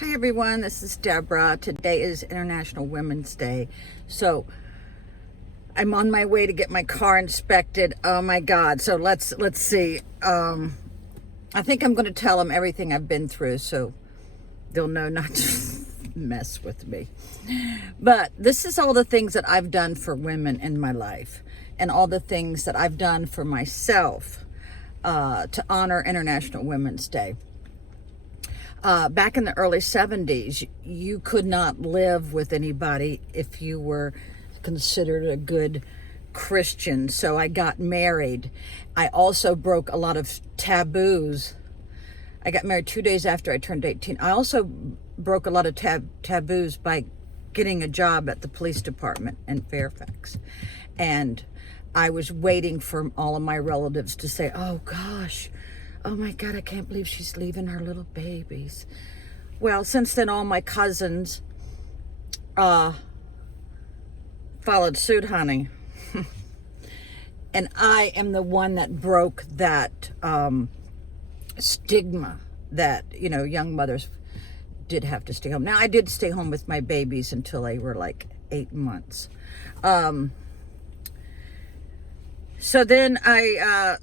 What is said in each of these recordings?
Hi everyone, this is Deborah. Today is International Women's Day. So I'm on my way to get my car inspected. Oh my God. So let's see. I think I'm going to tell them everything I've been through so they'll know not to mess with me. But this is all the things that I've done for women in my life and all the things that I've done for myself to honor International Women's Day. Back in the early 70s, you could not live with anybody if you were considered a good Christian. So I got married. I also broke a lot of taboos. I got married 2 days after I turned 18. I also broke a lot of taboos by getting a job at the police department in Fairfax. And I was waiting for all of my relatives to say, oh gosh, oh my God, I can't believe she's leaving her little babies. Well, since then, all my cousins followed suit, honey. And I am the one that broke that stigma that, young mothers did have to stay home. Now, I did stay home with my babies until they were like 8 months. So then I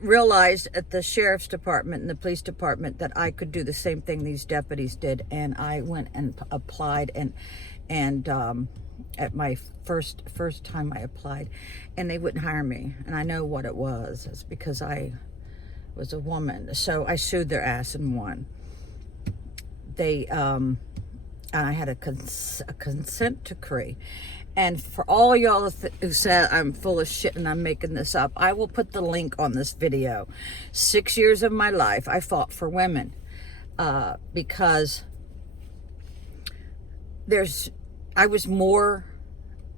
realized at the sheriff's department and the police department that I could do the same thing these deputies did, and I went and applied and at my first time I applied, and they wouldn't hire me. And I know what it was. It's because I was a woman. So I sued their ass and won. I had a consent decree. And for all y'all who said I'm full of shit and I'm making this up, I will put the link on this video. 6 years of my life, I fought for women because I was more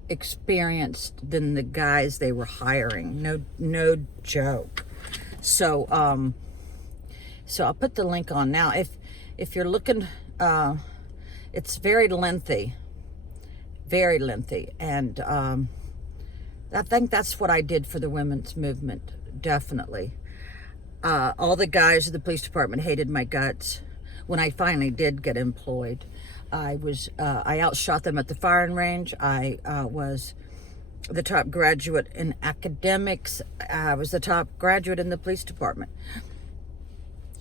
experienced than the guys they were hiring. No joke. So I'll put the link on now. If you're looking, it's very lengthy. Very lengthy, and I think that's what I did for the women's movement, definitely. All the guys at the police department hated my guts. When I finally did get employed, I outshot them at the firing range. I was the top graduate in academics. I was the top graduate in the police department.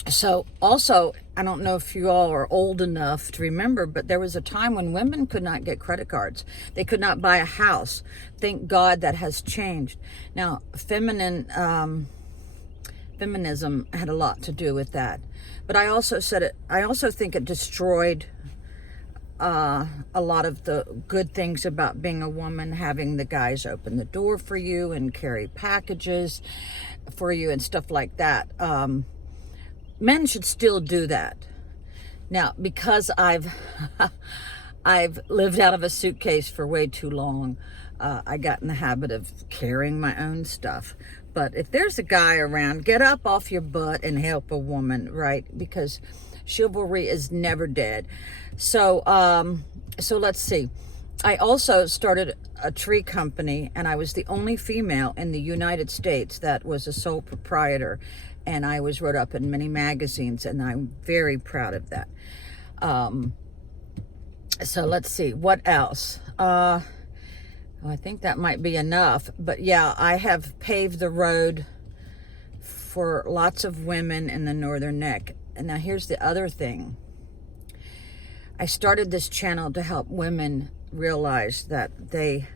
So also, I don't know if you all are old enough to remember, but there was a time when women could not get credit cards. They could not buy a house. Thank God that has changed. Now, feminism had a lot to do with that. But I also think it destroyed a lot of the good things about being a woman, having the guys open the door for you and carry packages for you and stuff like that. Men should still do that. Now, because I've lived out of a suitcase for way too long, I got in the habit of carrying my own stuff. But if there's a guy around, get up off your butt and help a woman, right? Because chivalry is never dead. So let's see. I also started a tree company, and I was the only female in the United States that was a sole proprietor. And I was wrote up in many magazines, and I'm very proud of that. So let's see, what else? I think that might be enough. But yeah, I have paved the road for lots of women in the Northern Neck. And now here's the other thing. I started this channel to help women realize that they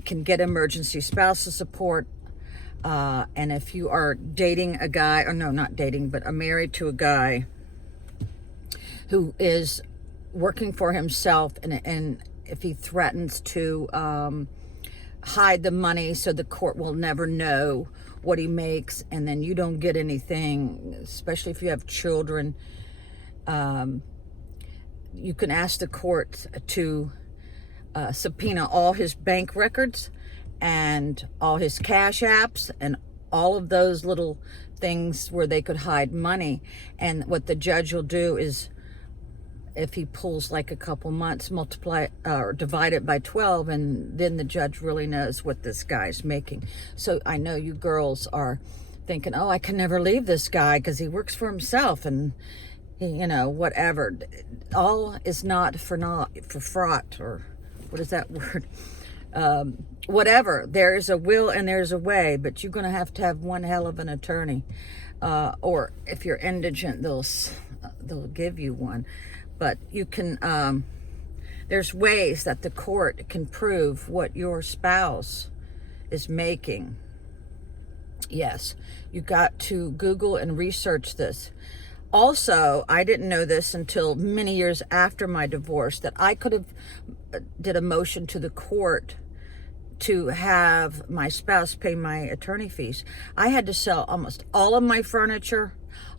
can get emergency spousal support. And if you are dating a guy, or no, not dating, but married to a guy who is working for himself, and if he threatens to hide the money so the court will never know what he makes, and then you don't get anything, especially if you have children, you can ask the court to subpoena all his bank records and all his cash apps and all of those little things where they could hide money. And what the judge will do is, if he pulls like a couple months, multiply or divide it by 12, and then the judge really knows what this guy's making. So I know you girls are thinking, oh, I can never leave this guy because he works for himself and you know, whatever. All is not for fraught, or what is that word? Whatever. There's a will and there's a way, but you're going to have one hell of an attorney. Or if you're indigent, they'll give you one. But you can, there's ways that the court can prove what your spouse is making. Yes, you got to Google and research this. Also, I didn't know this until many years after my divorce, that I could have did a motion to the court to have my spouse pay my attorney fees. I had to sell almost all of my furniture,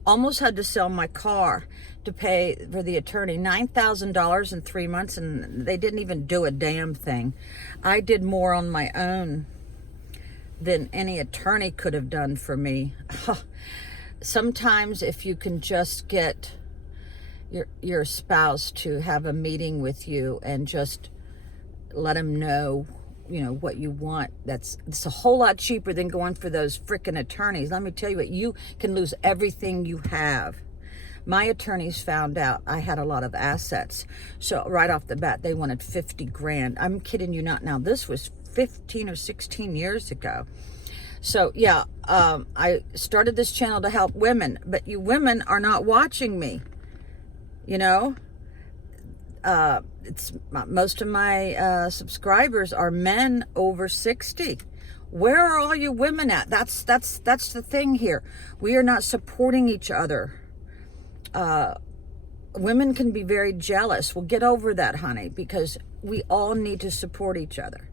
almost had to sell my car to pay for the attorney. $9,000 in 3 months, and they didn't even do a damn thing. I did more on my own than any attorney could have done for me. Sometimes if you can just get your spouse to have a meeting with you and just let them know, you know, what you want, it's a whole lot cheaper than going for those freaking attorneys. Let me tell you what, you can lose everything you have. My attorneys found out I had a lot of assets, so right off the bat they wanted 50 grand. I'm kidding you not. Now this was 15 or 16 years ago. So yeah, I started this channel to help women, but you women are not watching me. You know, it's most of my subscribers are men over 60. Where are all you women at? That's the thing here. We are not supporting each other. Women can be very jealous. Well, get over that, honey, because we all need to support each other.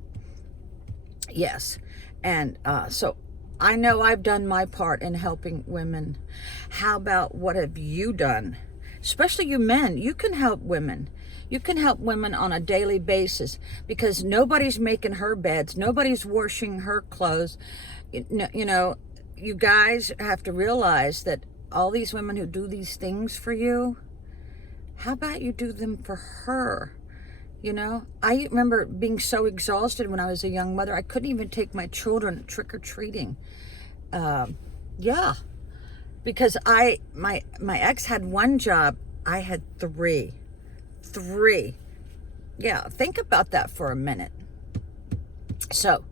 Yes. And so I know I've done my part in helping women. How about what have you done? Especially you men, you can help women. You can help women on a daily basis, because nobody's making her beds. Nobody's washing her clothes. You know, you guys have to realize that all these women who do these things for you, how about you do them for her? You know, I remember being so exhausted when I was a young mother. I couldn't even take my children trick-or-treating. Yeah, because my ex had one job. I had three. Yeah, think about that for a minute. So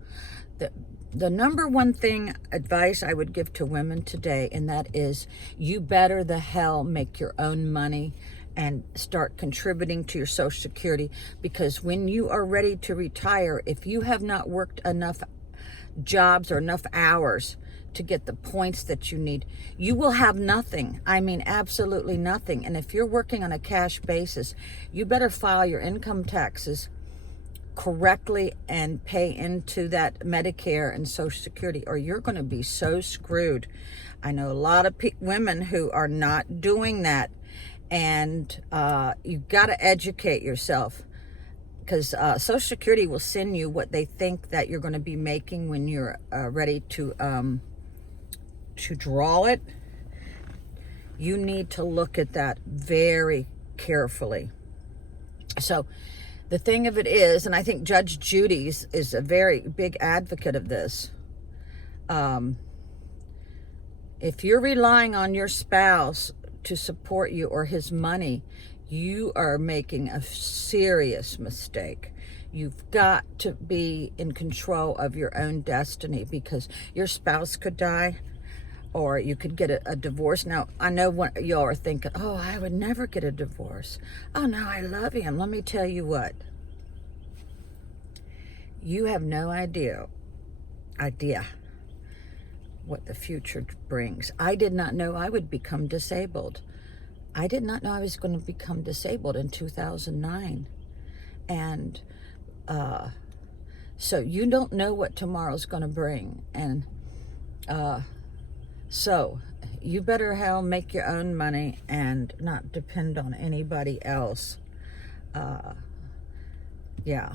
the number one thing advice I would give to women today, and that is, you better the hell make your own money and start contributing to your Social Security, because when you are ready to retire, if you have not worked enough jobs or enough hours to get the points that you need, you will have nothing. I mean, absolutely nothing. And if you're working on a cash basis, you better file your income taxes correctly and pay into that Medicare and Social Security, or you're going to be so screwed. I know a lot of women who are not doing that. And you've got to educate yourself, because Social Security will send you what they think that you're going to be making when you're ready to draw it. You need to look at that very carefully. So the thing of it is, and I think Judge Judy's is a very big advocate of this. If you're relying on your spouse to support you or his money, you are making a serious mistake. You've got to be in control of your own destiny, because your spouse could die, or you could get a divorce. Now, I know what y'all are thinking, oh, I would never get a divorce. Oh, no, I love him. Let me tell you what. You have no idea what the future brings. I did not know I would become disabled. I did not know I was going to become disabled in 2009. And so you don't know what tomorrow's going to bring. And so you better hell make your own money and not depend on anybody else. Yeah.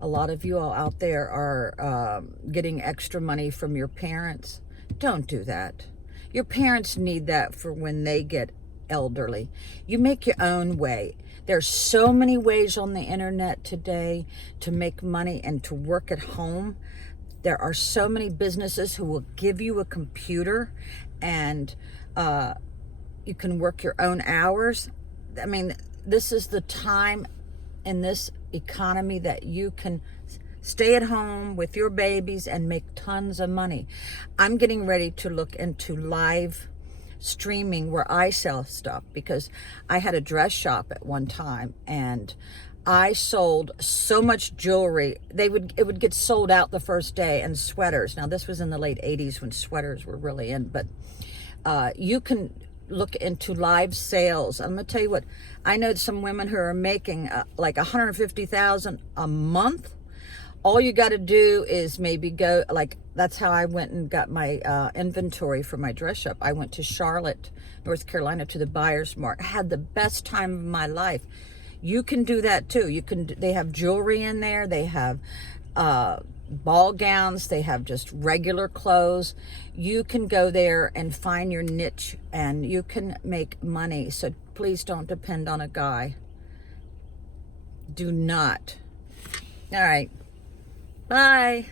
A lot of you all out there are getting extra money from your parents. Don't do that. Your parents need that for when they get elderly. You make your own way. There's so many ways on the internet today to make money and to work at home. There are so many businesses who will give you a computer, and You can work your own hours. I mean, this is the time in this economy that you can stay at home with your babies and make tons of money. I'm getting ready to look into live streaming where I sell stuff, because I had a dress shop at one time and I sold so much jewelry. It would get sold out the first day, and sweaters. Now this was in the late 80s when sweaters were really in, but you can look into live sales. I'm gonna tell you what, I know some women who are making like $150,000 a month. All you got to do is maybe go, like, that's how I went and got my inventory for my dress shop. I went to Charlotte, North Carolina, to the Buyer's Mart. Had the best time of my life. You can do that too. They have jewelry in there. They have ball gowns. They have just regular clothes. You can go there and find your niche, and you can make money. So please don't depend on a guy. Do not. All right. Bye.